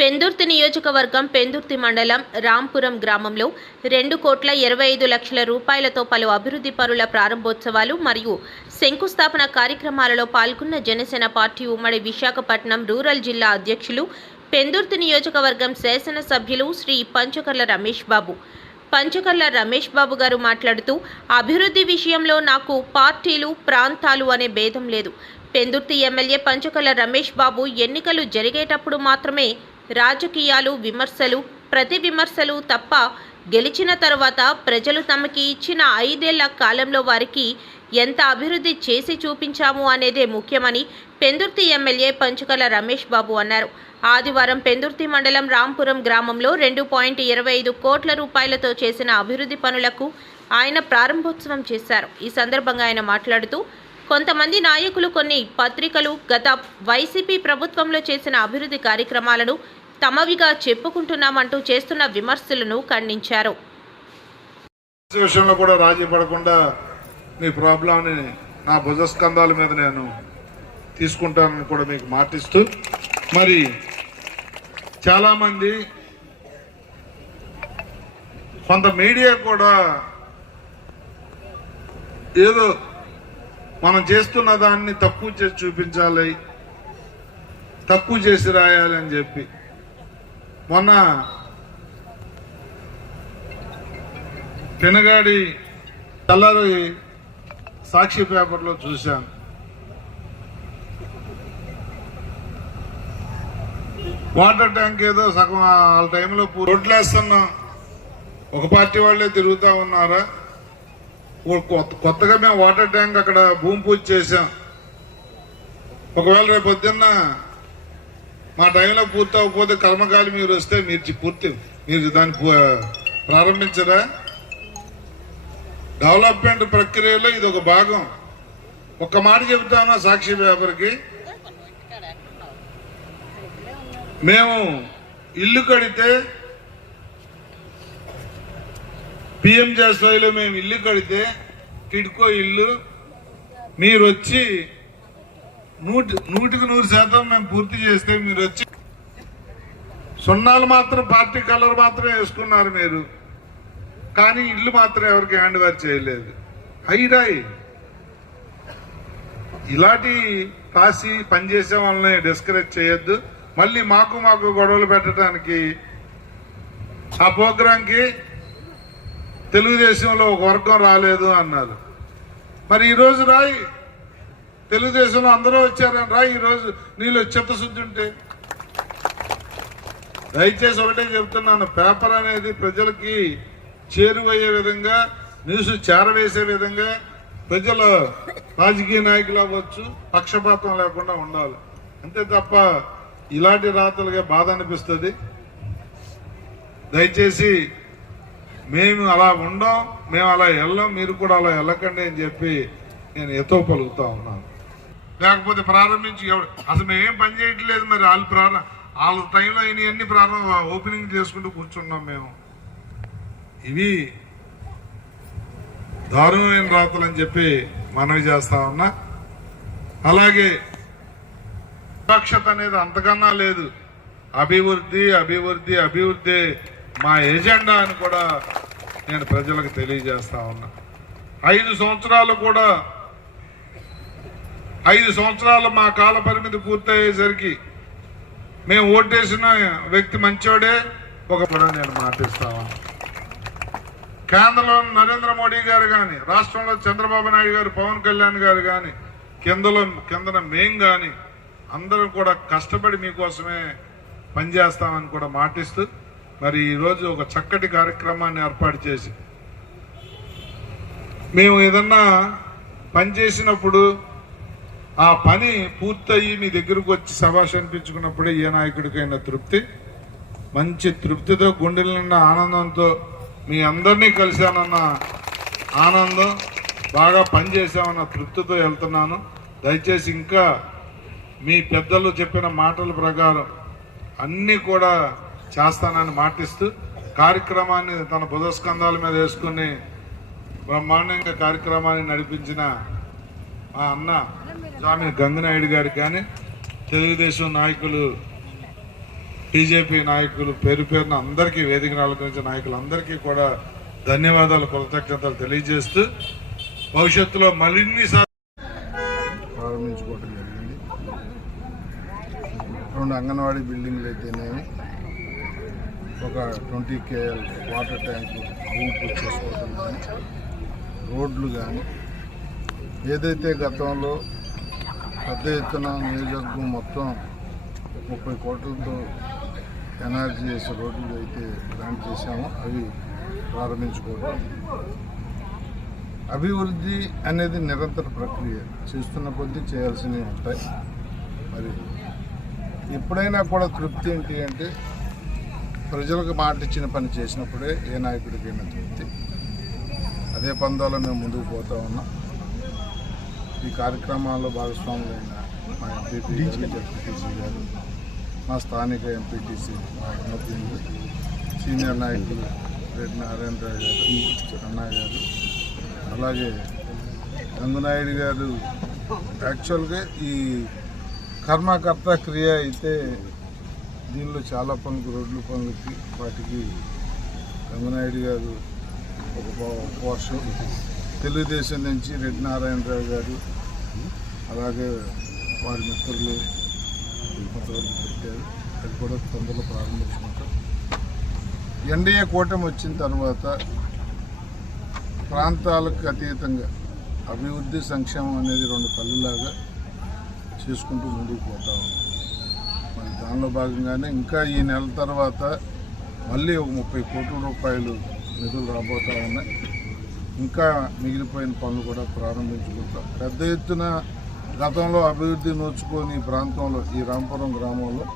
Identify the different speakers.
Speaker 1: పెందుర్తి నియోజకవర్గం పెందుర్తి మండలం రాంపురం గ్రామంలో రెండు కోట్ల ఇరవై ఐదు లక్షల రూపాయలతో పలు అభివృద్ధి పనుల ప్రారంభోత్సవాలు మరియు శంకుస్థాపన కార్యక్రమాలలో పాల్గొన్న జనసేన పార్టీ ఉమ్మడి విశాఖపట్నం రూరల్ జిల్లా అధ్యక్షులు పెందుర్తి నియోజకవర్గం శాసనసభ్యులు శ్రీ పంచకర్ల రమేష్ బాబు. పంచకర్ల రమేష్ బాబు గారు మాట్లాడుతూ అభివృద్ధి విషయంలో నాకు పార్టీలు ప్రాంతాలు అనే భేదం లేదు. పెందుర్తి ఎమ్మెల్యే పంచకర్ల రమేష్ బాబు ఎన్నికలు జరిగేటప్పుడు మాత్రమే రాజకీయాలు విమర్శలు ప్రతి విమర్శలు తప్ప గెలిచిన తర్వాత ప్రజలు తమకి ఇచ్చిన ఐదేళ్ళ కాలంలో వారికి ఎంత అభివృద్ధి చేసి చూపించాము అనేదే ముఖ్యమని పెందుర్తి ఎమ్మెల్యే పంచుకల రమేష్ బాబు అన్నారు. ఆదివారం పెందుర్తి మండలం రాంపురం గ్రామంలో రెండు పాయింట్ ఇరవై ఐదు కోట్ల రూపాయలతో చేసిన అభివృద్ధి పనులకు ఆయన ప్రారంభోత్సవం చేశారు. ఈ సందర్భంగా ఆయన మాట్లాడుతూ కొంతమంది నాయకులు కొన్ని పత్రికలు గత వైసీపీ ప్రభుత్వంలో చేసిన అభివృద్ధి కార్యక్రమాలను తమవిగా చెప్పుకుంటున్నామంటూ చేస్తున్న విమర్శలను ఖండించారు.
Speaker 2: విషయంలో కూడా రాజీ పడకుండా మీ ప్రాబ్లంని నా భుజస్కంధాల మీద నేను తీసుకుంటానని కూడా మీకు మాటిస్తూ మరి చాలామంది కొంత మీడియా కూడా ఏదో మనం చేస్తున్న దాన్ని తక్కువ చేసి చూపించాలి తక్కువ చేసి రాయాలి అని చెప్పి మొన్న పెనగాడి తెల్లారి సాక్షి పేపర్లో చూశాను. వాటర్ ట్యాంక్ ఏదో సగం వాళ్ళ టైంలో రోడ్లు వేస్తున్నాం ఒక పార్టీ వాళ్ళే తిరుగుతూ ఉన్నారా? కొత్త- కొత్తగా మేము వాటర్ ట్యాంక్ అక్కడ భూమి పూజ చేశాం. ఒకవేళ రేపు పొద్దున్న మా టైంలో పూర్తి అవ్వకపోతే కర్మకాలి మీరు వస్తే మీరు పూర్తి మీరు దాన్ని ప్రారంభించరా? డెవలప్మెంట్ ప్రక్రియలో ఇది ఒక భాగం. ఒక్క మాట చెబుతాను సాక్షి పేపర్కి మేము ఇల్లు కడితే పిఎం స్థాయిలో మేము ఇల్లు కడితే టిడ్కో ఇల్లు మీరు వచ్చి నూటి నూటికి నూరు శాతం మేము పూర్తి చేస్తే మీరు వచ్చి సున్నాలు మాత్రం పార్టీ కలర్ మాత్రమే వేసుకున్నారు మీరు. కానీ ఇల్లు మాత్రం ఎవరికి హ్యాండ్ ఓవర్ చేయలేదు. హైరాయి ఇలాంటి రాసి పనిచేసే వాళ్ళని డిస్కరేజ్ చేయొద్దు. మళ్ళీ మాకు మాకు గొడవలు పెట్టడానికి ఆ ప్రోగ్రాంకి తెలుగుదేశంలో ఒక వర్గం రాలేదు అన్నారు. మరి ఈరోజు రాయి తెలుగుదేశంలో అందరూ వచ్చారని రా ఈరోజు నీళ్ళు చిత్తశుద్ధి ఉంటే. దయచేసి ఒకటే చెప్తున్నాను పేపర్ అనేది ప్రజలకి చేరువయ్యే విధంగా న్యూస్ చేరవేసే విధంగా ప్రజల రాజకీయ నాయకులు అవ్వచ్చు పక్షపాతం లేకుండా ఉండాలి. అంతే తప్ప ఇలాంటి రాతలుగా బాధ అనిపిస్తుంది. దయచేసి మేము అలా ఉండం మేము అలా వెళ్ళం మీరు కూడా అలా వెళ్ళకండి అని చెప్పి నేను ఎతో పలుకుతా ఉన్నాను. లేకపోతే ప్రారంభించి ఎవరు? అసలు మేమేం పని చేయట్లేదు మరి. వాళ్ళు ప్రారంభ వాళ్ళ టైంలో అయిన అన్ని ప్రారంభ ఓపెనింగ్ చేసుకుంటూ కూర్చున్నాం మేము. ఇవి దారుణమైన రాతలు అని చెప్పి మనవి చేస్తా ఉన్నా. అలాగే వివక్షత అనేది అంతకన్నా లేదు. అభివృద్ధి అభివృద్ధి అభివృద్ధి మా ఎజెండా అని కూడా నేను ప్రజలకు తెలియజేస్తా ఉన్నా. ఐదు సంవత్సరాలు కూడా ఐదు సంవత్సరాలు మా కాల పరిమితి పూర్తయ్యేసరికి మేము ఓటేసిన వ్యక్తి మంచోడే ఒక కూడా నేను మాటిస్తావా? కేంద్రంలో నరేంద్ర మోడీ గారు కానీ రాష్ట్రంలో చంద్రబాబు నాయుడు గారు పవన్ కళ్యాణ్ గారు కానీ కిందలో కిందన మేం కానీ అందరూ కూడా కష్టపడి మీకోసమే పనిచేస్తామని కూడా మాటిస్తూ మరి ఈరోజు ఒక చక్కటి కార్యక్రమాన్ని ఏర్పాటు చేసి మేము ఏదన్నా పని చేసినప్పుడు ఆ పని పూర్తయి మీ దగ్గరకు వచ్చి సభాష్ అనిపించుకున్నప్పుడే ఏ నాయకుడికైనా తృప్తి? మంచి తృప్తితో గుండెల నిండా ఆనందంతో మీ అందరినీ కలిశానన్న ఆనందం బాగా పనిచేశామన్న తృప్తితో వెళ్తున్నాను. దయచేసి ఇంకా మీ పెద్దలు చెప్పిన మాటల ప్రకారం అన్నీ కూడా చేస్తానని మాటిస్తూ కార్యక్రమాన్ని తన బుధస్కంధాల మీద వేసుకుని బ్రహ్మాండంగా కార్యక్రమాన్ని నడిపించిన మా అన్న స్వామి గంగనాయుడు గారికి కానీ తెలుగుదేశం నాయకులు
Speaker 3: బీజేపీ నాయకులు పేరు పేరున అందరికీ వేదిక నాలుగు నాయకులందరికీ కూడా ధన్యవాదాలు కృతజ్ఞతలు తెలియజేస్తూ భవిష్యత్తులో మరిన్ని
Speaker 2: ప్రారంభించుకోవటం జరిగింది. రెండు అంగన్వాడీ బిల్డింగ్లు అయితేనేమి ఒక ట్వంటీ కేఎల్ వాటర్ ట్యాంక్ భూమి చేసుకోవటం కానీ రోడ్లు కానీ ఏదైతే గతంలో పెద్ద ఎత్తున నియోజకవర్గం మొత్తం ముప్పై కోట్లతో ఎన్ఆర్జీఎస్ చేసే రోడ్లు అయితే గ్రాంట్ చేశామో అవి ప్రారంభించుకోవడం. అభివృద్ధి అనేది నిరంతర ప్రక్రియ చేస్తున్న కొద్దీ చేయాల్సినవి ఉంటాయి. మరి ఎప్పుడైనా కూడా తృప్తి ఏంటి అంటే ప్రజలకు మాట ఇచ్చిన పని చేసినప్పుడే ఏ నాయకుడికైనా తృప్తి. అదే పందాలో మేము ముందుకు పోతా ఉన్నాం. ఈ కార్యక్రమాల్లో భాగస్వాములైన మా ఎంపీపీ గారు జడ్పీటీసీ గారు మా స్థానిక ఎంపీటీసీ సీనియర్ నాయకులు రెడ్డి నారాయణరావు గారు అన్నయ్య గారు అలాగే రంగనాయుడు గారు. యాక్చువల్గా ఈ కర్మకర్త క్రియ అయితే దీనిలో చాలా పనులు రోడ్లు పనులకి వాటికి రంగనాయుడు గారు ఒక పోర్షన్ తెలుగుదేశం నుంచి రెడ్డి నారాయణరావు గారు అలాగే వారి మిత్రులు కొంతవరకు పెట్టారు. అది కూడా తొందరలో ప్రారంభించుకుంటాం ఎన్డీఏ కూటమి వచ్చిన తర్వాత ప్రాంతాలకు అతీతంగా అభివృద్ధి సంక్షేమం అనేది రెండు కళ్ళులాగా చేసుకుంటూ ముందుకు పోతా ఉన్నాం మరి దానిలో భాగంగానే ఇంకా ఈ నెల తర్వాత మళ్ళీ ఒక ముప్పై కోట్ల రూపాయలు నిధులు రాబోతా ఉన్నాయి. ఇంకా మిగిలిపోయిన పనులు కూడా ప్రారంభించుకుంటాం. పెద్ద ఎత్తున గతంలో అభివృద్ధి నోచుకొని ఈ ప్రాంతంలో ఈ రాంపురం గ్రామంలో